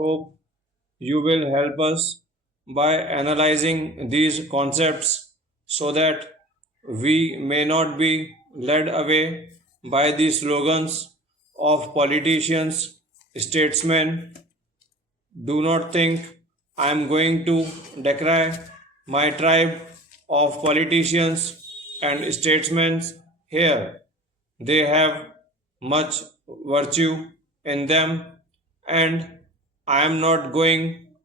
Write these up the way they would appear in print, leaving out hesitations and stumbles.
Hope you will help us by analyzing these concepts so that we may not be led away by the slogans of politicians, statesmen. Do not think I am going to decry my tribe of politicians and statesmen here. They have much virtue in them, and I am not going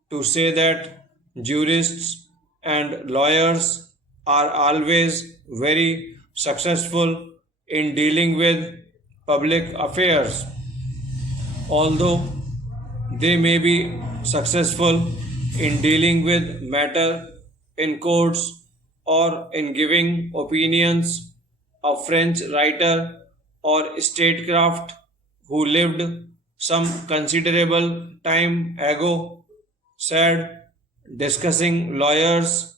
to say that jurists and lawyers are always very successful in dealing with public affairs. Although they may be successful in dealing with matter in courts or in giving opinions, a French writer or statecraft who lived some considerable time ago said, discussing lawyers,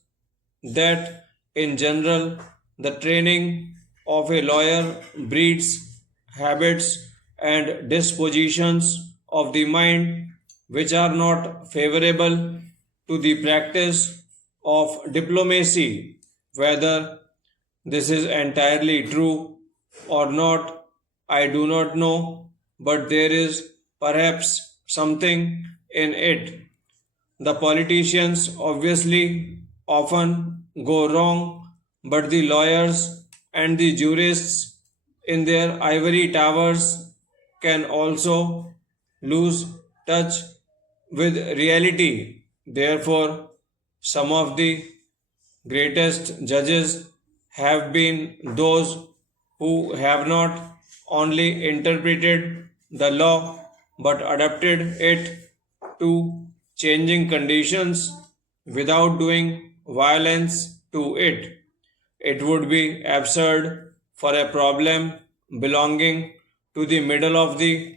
that in general the training of a lawyer breeds habits and dispositions of the mind which are not favorable to the practice of diplomacy. Whether this is entirely true or not, I do not know, but there is perhaps something in it. The politicians obviously often go wrong, but the lawyers and the jurists in their ivory towers can also lose touch with reality. Therefore, some of the greatest judges have been those who have not only interpreted the law but adapted it to changing conditions without doing violence to it. It would be absurd for a problem belonging to the middle of the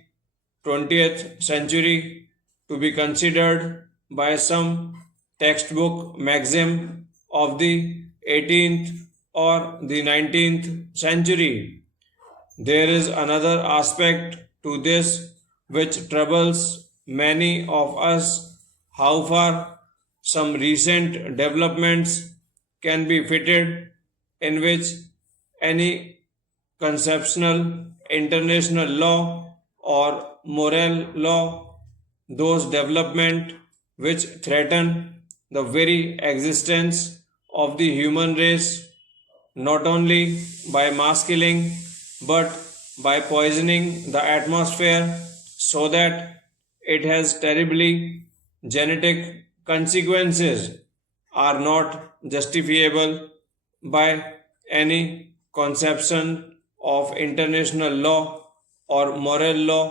20th century to be considered by some textbook maxim of the 18th or the 19th century. There is another aspect to this which troubles many of us: how far some recent developments can be fitted in which any conceptual international law or moral law, those developments which threaten the very existence of the human race, not only by mass killing but by poisoning the atmosphere so that it has terribly genetic consequences, are not justifiable by any conception of international law or moral law.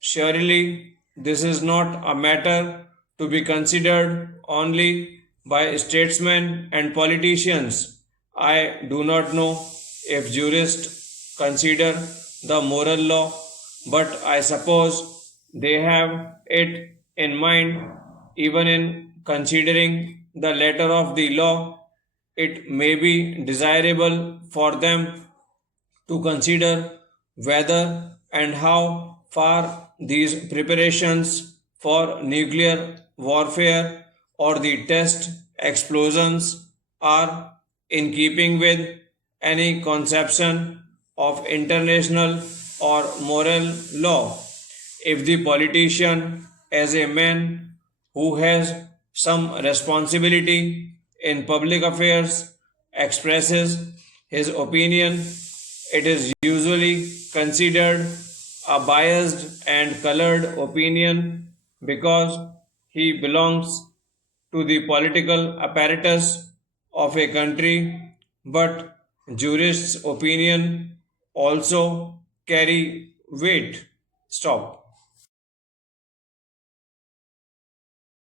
Surely this is not a matter to be considered only by statesmen and politicians. I do not know if jurists consider the moral law, but I suppose they have it in mind. Even in considering the letter of the law, it may be desirable for them to consider whether and how far these preparations for nuclear warfare or the test explosions are in keeping with any conception of international or moral law. If the politician, as a man who has some responsibility in public affairs, expresses his opinion, it is usually considered a biased and colored opinion because he belongs to the political apparatus of a country, but jurists' opinion also carry weight. Stop.